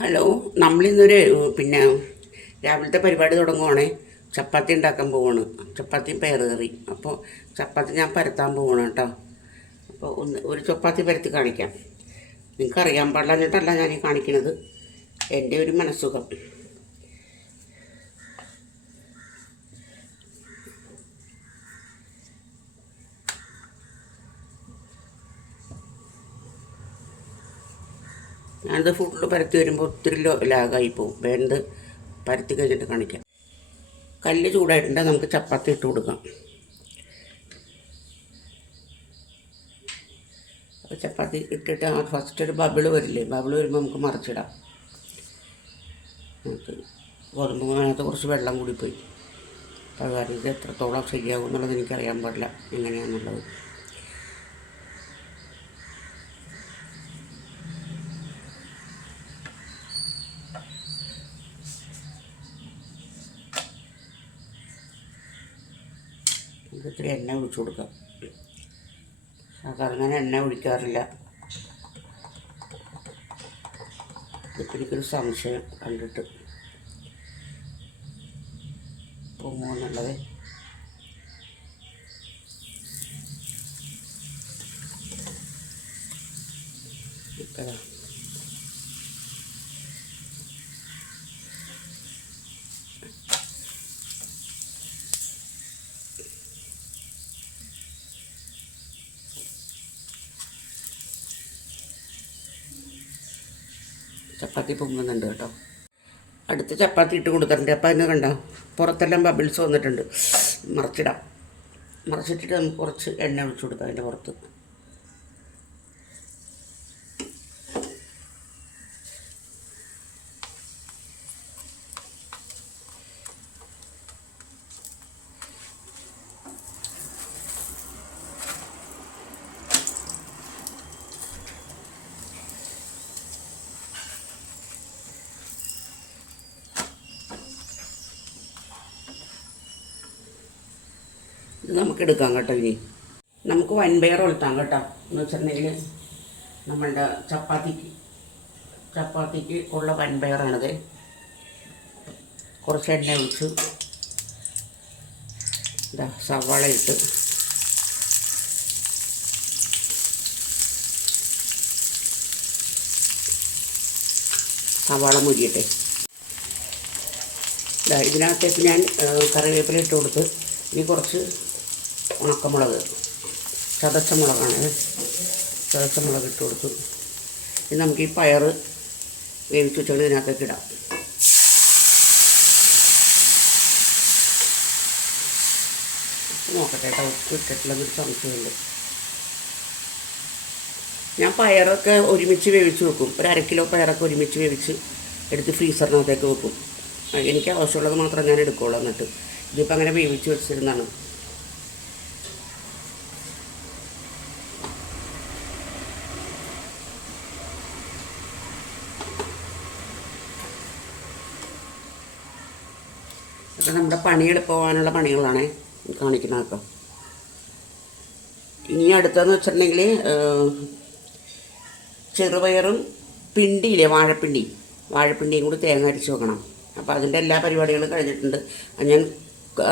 Hello, നമ്മളിന്നൊരു പിന്നെ രാവിലത്തെ പരിപാടി തുടങ്ങുവാണേ. ചപ്പാത്തി ഉണ്ടാക്കാൻ പോവാണ്. ചപ്പാത്തിയും പയറ് കറി. അപ്പോൾ ചപ്പാത്തി ഞാൻ പരത്താൻ പോവാണ് കേട്ടോ. അപ്പോൾ ഒരു ചപ്പാത്തി പരത്തി കാണിക്കാം. നിങ്ങൾക്ക് അറിയാൻ പാടില്ലാഞ്ഞിട്ടല്ല ഞാൻ ഈ കാണിക്കുന്നത്, എൻ്റെ ഒരു മനസ്സുഖം. ഞാനത് ഫുള്ള് പരത്തി വരുമ്പോൾ ഒത്തിരി ലാഗായി പോവും. വേണ്ടത് പരത്തി കഴിഞ്ഞിട്ട് കാണിക്കാം. കല്ല് ചൂടായിട്ടുണ്ടെങ്കിൽ നമുക്ക് ചപ്പാത്തി ഇട്ട് കൊടുക്കാം. അപ്പോൾ ചപ്പാത്തി ഇട്ടിട്ട് ഫസ്റ്റ് ഒരു ബബിള് വരില്ലേ, ബബിള് വരുമ്പോൾ നമുക്ക് മറിച്ചിടാം. നമുക്ക് ഗോതമ്പ് അതിനകത്ത് കുറച്ച് വെള്ളം കൂടി പോയി. അപ്പോൾ അത് കാരണം ഇത് എത്രത്തോളം ശരിയാകും എന്നുള്ളത് എനിക്കറിയാൻ പാടില്ല എങ്ങനെയാണെന്നുള്ളത്. നമുക്ക് ഇത്തിരി എണ്ണ ഒഴിച്ചു കൊടുക്കാം. സാധാരണ എണ്ണ ഒഴിക്കാറില്ല. ഇപ്പം എനിക്കൊരു സംശയം കണ്ടിട്ട് പൊങ്ങുമെന്നുള്ളത്. ഇപ്പം ചപ്പാത്തി പൊങ്ങുന്നുണ്ട് കേട്ടോ. അടുത്ത ചപ്പാത്തി ഇട്ട് കൊടുത്തിട്ടുണ്ട്. അപ്പോൾ അതിന് കണ്ടോ, പുറത്തെല്ലാം ബബിൾസ് വന്നിട്ടുണ്ട്. മറിച്ചിടാം. മറിച്ചിട്ടിട്ട് നമുക്ക് കുറച്ച് എണ്ണ ഒഴിച്ചു കൊടുക്കാം അതിൻ്റെ പുറത്ത്. ഇത് നമുക്ക് എടുക്കാം കേട്ടോ. ഇനി നമുക്ക് വൻപയർ ഒലുത്താം കേട്ടോ. എന്ന് വെച്ചിട്ടുണ്ടെങ്കിൽ നമ്മളുടെ ചപ്പാത്തിക്ക് ഉള്ള വൻപയറാണിത്. കുറച്ച് എണ്ണ ഒഴിച്ച് ഇതാ സവാള ഇട്ട് സവാള മുരിയട്ടെ. ഇതിനകത്തേക്ക് ഞാൻ കറിവേപ്പില ഇട്ട് കൊടുത്ത് ഇനി കുറച്ച് ഉണക്കമുളക്, ചതച്ച മുളകാണ്, ചതച്ച മുളക് ഇട്ട് കൊടുത്തു. ഇനി നമുക്ക് ഈ പയർ വേവിച്ച് വെച്ചുകൊണ്ട് ഇതിനകത്തേക്ക് ഇടാം. നോക്കട്ടെ കേട്ടോ, ഉപ്പ് ഇട്ടിട്ടുള്ളതൊരു സംശയമുണ്ട്. ഞാൻ പയറൊക്കെ ഒരുമിച്ച് വേവിച്ച് വെക്കും. ഒരു 1/2 കിലോ പയറൊക്കെ ഒരുമിച്ച് വേവിച്ച് എടുത്ത് ഫ്രീസറിനകത്തേക്ക് വെക്കും. എനിക്ക് ആവശ്യമുള്ളത് മാത്രം ഞാൻ എടുക്കുകയുള്ളൂ. എന്നിട്ട് ഇതിപ്പോൾ അങ്ങനെ വേവിച്ച് വെച്ചിരുന്നതാണ്. അപ്പോൾ നമ്മുടെ പണി എളുപ്പമാകാനുള്ള പണികളാണ് കാണിക്കുന്നതൊക്കെ. ഇനി അടുത്തതെന്ന് വെച്ചിട്ടുണ്ടെങ്കിൽ ചെറുപയറും പിണ്ടിയില്ലേ, വാഴപ്പിണ്ടിയും കൂടി തേങ്ങ അരച്ച് വെക്കണം. അപ്പോൾ അതിൻ്റെ എല്ലാ പരിപാടികളും കഴിഞ്ഞിട്ടുണ്ട്. ഞാൻ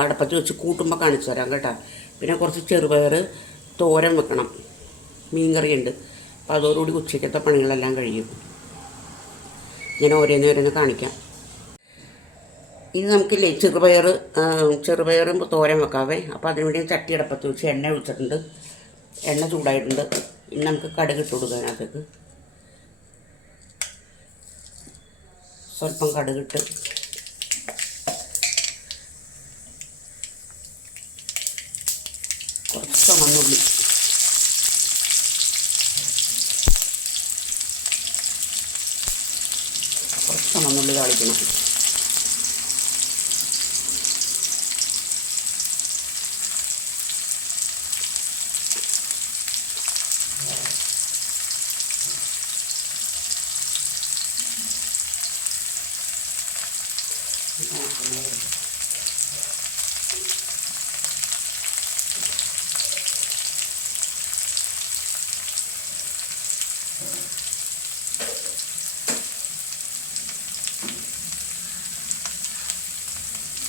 അടപ്പത്ത് വെച്ച് കൂട്ടുമ്പോൾ കാണിച്ചു തരാം കേട്ടോ. പിന്നെ കുറച്ച് ചെറുപയർ തോരൻ വെക്കണം, മീൻകറിയുണ്ട്. അപ്പോൾ അതോടുകൂടി ഉച്ചയ്ക്കത്തെ പണികളെല്ലാം കഴിയും. ഞാൻ ഓരോന്നോരോന്ന് കാണിക്കാം. ഇനി നമുക്കില്ലേ ചെറുപയറും തോരൻ വെക്കാവേ. അപ്പോൾ അതിനുവേണ്ടി ചട്ടി അടപ്പത്ത് വെച്ച് എണ്ണ ഒഴിച്ചിട്ടുണ്ട്. എണ്ണ ചൂടായിട്ടുണ്ട്. ഇനി നമുക്ക് കടുക് ഇട്ട് കൊടുക്കാം. അതിനകത്തേക്ക് സ്വല്പം കടുകിട്ട് കുറച്ച് ചുമന്നുള്ളി, താളിക്കണം.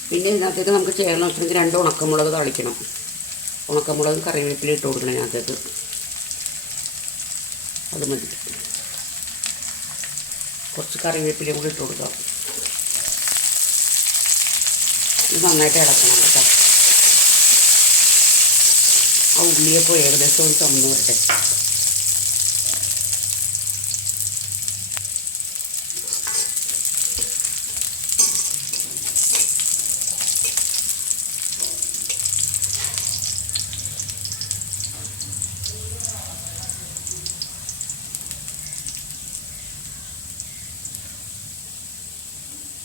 പിന്നെ ഇതിനകത്തേക്ക് നമുക്ക് ചെയ്യണമെന്ന് വെച്ചിട്ടുണ്ടെങ്കിൽ 2 ഉണക്കമുളക് താളിക്കണം. ഉണക്കമുളകും കറിവേപ്പില ഇട്ട് കൊടുക്കണം ഇതിനകത്തേക്ക്. അത് മതി. കുറച്ച് കറിവേപ്പിലയും കൂടി ഇട്ട് കൊടുക്കാം. ഇത് നന്നായിട്ട് ഇളക്കണം കേട്ടോ. ആ ഉള്ളിയൊക്കെ ഏകദേശം ഒന്ന് ചുമന്ന് വരട്ടെ.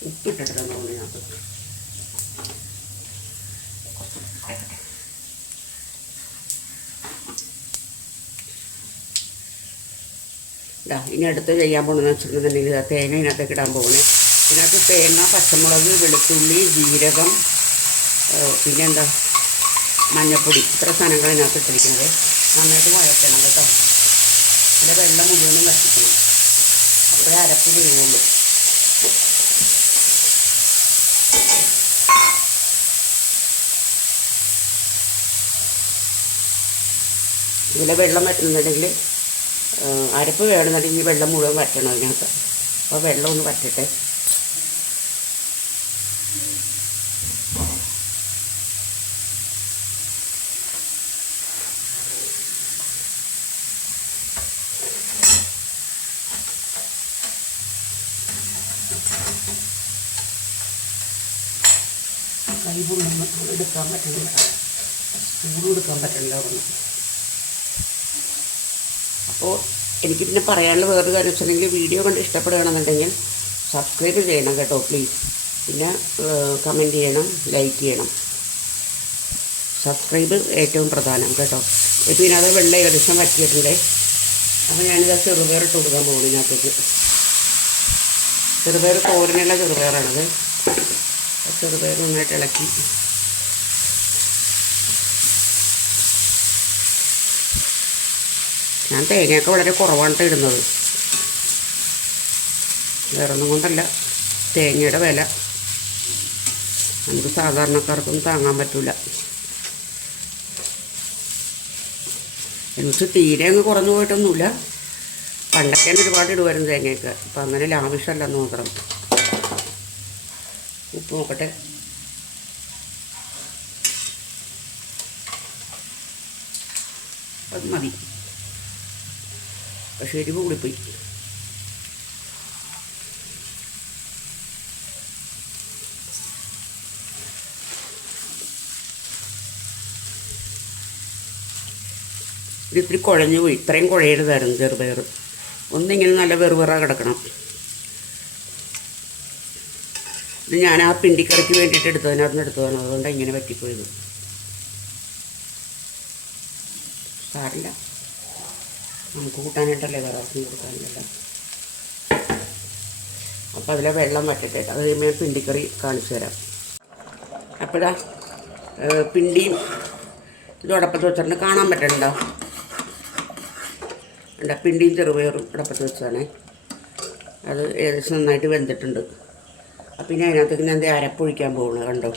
ഉപ്പിട്ടിട്ടാണ് ഇതിനകത്ത്. ഇനി അടുത്ത് ചെയ്യാൻ പോകണമെന്ന് വെച്ചിട്ടുണ്ടെങ്കിൽ തേങ്ങ ഇതിനകത്തേക്ക് ഇടാൻ പോകണേ. ഇതിനകത്ത് തേങ്ങ, പച്ചമുളക്, വെളുത്തുള്ളി, ജീരകം, പിന്നെന്താ മഞ്ഞൾപ്പൊടി, ഇത്ര സാധനങ്ങൾ ഇതിനകത്ത് ഇട്ടിരിക്കുന്നത്. നന്നായിട്ട് വഴറ്റണം കേട്ടോ. അതിൻ്റെ വെള്ളം മുഴുവനും വറ്റിക്കണം. അപ്പോഴേ അരപ്പ് വീഴുള്ളൂ. ഇതിലെ വെള്ളം വറ്റുന്നുണ്ടെങ്കിൽ അരപ്പ് വേണമെന്നുണ്ടെങ്കിൽ വെള്ളം മുഴുവൻ വറ്റണം അതിനകത്ത്. അപ്പോൾ വെള്ളം ഒന്ന് വറ്റട്ടെ. കൈ പൊള്ളുന്നു, എടുക്കാൻ പറ്റുന്നില്ല, ചൂട് എടുക്കാൻ പറ്റില്ല അവിടെ. അപ്പോൾ എനിക്ക് പിന്നെ പറയാനുള്ള വേറൊരു കാര്യം വെച്ചിട്ടുണ്ടെങ്കിൽ വീഡിയോ കണ്ട് ഇഷ്ടപ്പെടുകയാണെന്നുണ്ടെങ്കിൽ സബ്സ്ക്രൈബ് ചെയ്യണം കേട്ടോ പ്ലീസ്. പിന്നെ കമൻറ്റ് ചെയ്യണം, ലൈക്ക് ചെയ്യണം. സബ്സ്ക്രൈബ് ഏറ്റവും പ്രധാനം കേട്ടോ. ഇപ്പം ഇതിനകത്ത് വെള്ളം ഏകദേശം വറ്റിയിട്ടുണ്ട്. അപ്പോൾ ഞാനിത് ചെറുപയർ ഇട്ട് കൊടുക്കാൻ പോകുന്നു ഇതിനകത്തേക്ക്. ചെറുപയർ തോരനുള്ള ചെറുപയറാണത്. ചെറുപയർ നന്നായിട്ട് ഇളക്കി ഞാൻ തേങ്ങയൊക്കെ വളരെ കുറവാണ് ഇടുന്നത്. വേറൊന്നും കൊണ്ടല്ല, തേങ്ങയുടെ വില നമുക്ക് സാധാരണക്കാർക്കൊന്നും താങ്ങാൻ പറ്റില്ല. എനിക്ക് തീരെ അങ്ങ് കുറഞ്ഞു പോയിട്ടൊന്നുമില്ല. പണ്ടൊക്കെ ഒരുപാട് ഇടുമായിരുന്നു തേങ്ങയൊക്കെ. അപ്പം അങ്ങനെ ലാവിഷമല്ലെന്ന് മാത്രം. ഉപ്പ് നോക്കട്ടെ. അത് മതി. പക്ഷേ എരിവ് കൂടിപ്പോയി. ഇതിത്തിരി കുഴഞ്ഞു പോയി. ഇത്രയും കുഴയരുതായിരുന്നു ചെറുപയർ. ഒന്നിങ്ങനെ നല്ല വെറുവെറ കിടക്കണം. ഇത് ഞാൻ ആ പിണ്ടിക്കറിക്ക് വേണ്ടിയിട്ട് എടുത്തതാണ്. അതുകൊണ്ടാണ് ഇങ്ങനെ പറ്റിപ്പോയത്. സാരില്ല, നമുക്ക് കൂട്ടാനായിട്ടല്ലേ വേറെ ആർക്കും കൊടുക്കാനില്ല. അപ്പോൾ അതിലെ വെള്ളം വറ്റട്ടെ. അത് കഴിയുമ്പോൾ ഞാൻ പിണ്ടിക്കറി കാണിച്ചു തരാം. അപ്പോഴാ പിണ്ടിയും ഇതും അടപ്പത്ത് വെച്ചിട്ടുണ്ട്. കാണാൻ പറ്റണ്ടോ? ഉണ്ട്, പിണ്ടിയും ചെറുപയറും അടപ്പത്ത് വെച്ചാണ്. അത് ഏകദേശം നന്നായിട്ട് വെന്തിട്ടുണ്ട്. അപ്പം പിന്നെ അതിനകത്തേക്ക് ഞാൻ അരപ്പൊഴിക്കാൻ പോകുന്നത് കണ്ടോ.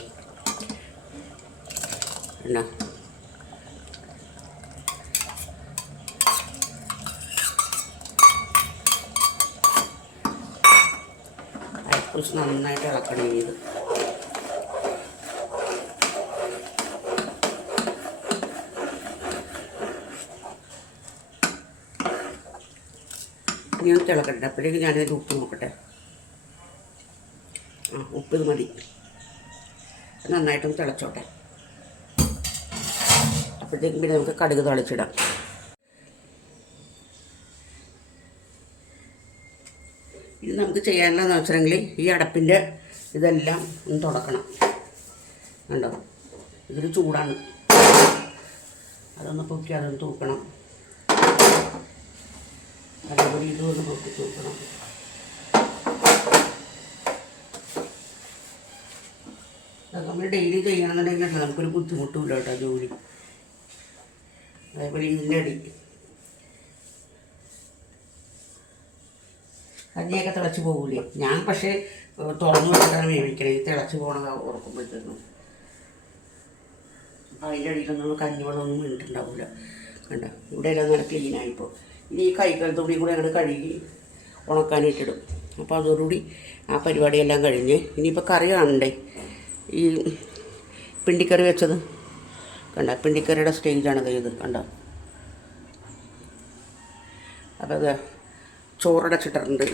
കണ്ടോ, അരപ്പൊഴിച്ച് നന്നായിട്ട് ഇളക്കണം. ഇത് ഇനി തിളക്കട്ടെ. അപ്പോഴേക്ക് ഞാനിതിൽ ഉപ്പ് നോക്കട്ടെ. ഉപ്പ് ഇത് മതി. നന്നായിട്ടൊന്ന് തിളച്ചോട്ടെ. അപ്പോഴത്തേക്കും പിന്നെ നമുക്ക് കടുക് താളിച്ചിടാം. ഇത് നമുക്ക് ചെയ്യാനുള്ളതെന്ന് വെച്ചിട്ടുണ്ടെങ്കിൽ ഈ അടപ്പിൻ്റെ ഇതെല്ലാം ഒന്ന് തുടക്കണം. കണ്ടോ, ഇതൊരു ചൂടാണ്. അതൊന്ന് പൊക്കി അതൊന്ന് തൂക്കണം. അതേപോലെ ഇതൊന്ന് പൊക്കി തൂക്കണം. നമ്മൾ ഡെയിലി ചെയ്യണമെന്നുണ്ടെങ്കിൽ നമുക്കൊരു ബുദ്ധിമുട്ടുമില്ല കേട്ടോ ജോലി. അതേപോലെ ഇതിൻ്റെ അടി കഞ്ഞിയൊക്കെ തിളച്ച് പോകൂലേ. ഞാൻ പക്ഷേ തുറന്നു വെച്ചിട്ടാണ് വേവിക്കണേ, തിളച്ച് പോകണത് ഉറക്കുമ്പോഴത്തേക്കും. അപ്പം അതിൻ്റെ അടിയിലൊന്നും കഞ്ഞിവെള്ളമൊന്നും വീണിട്ടുണ്ടാവില്ല. കണ്ട ഇവിടെ എല്ലാം നല്ല ക്ലീനായിപ്പോൾ. ഇനി ഈ കൈക്കലത്തോടെ കൂടി അങ്ങോട്ട് കഴുകി ഉണക്കാനായിട്ടിടും. അപ്പോൾ അതോടുകൂടി ആ പരിപാടിയെല്ലാം കഴിഞ്ഞ് ഇനിയിപ്പോൾ കറി കാണണ്ടേ. ഈ പിണ്ടിക്കറി വെച്ചത് കണ്ട, പിണ്ടിക്കറിയുടെ സ്റ്റേജാണിത്. ഇത് കണ്ട. അപ്പോൾ അത് ചോറടച്ചിട്ടിട്ടുണ്ട്.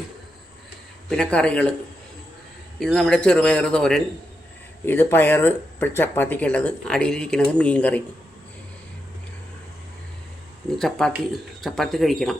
പിന്നെ കറികൾ, ഇത് നമ്മുടെ ചെറുപയർ തോരൻ, ഇത് പയർ ചപ്പാത്തിക്കുള്ളത്, അടിയിലിരിക്കുന്നത് മീൻ കറി. ചപ്പാത്തി കഴിക്കണം.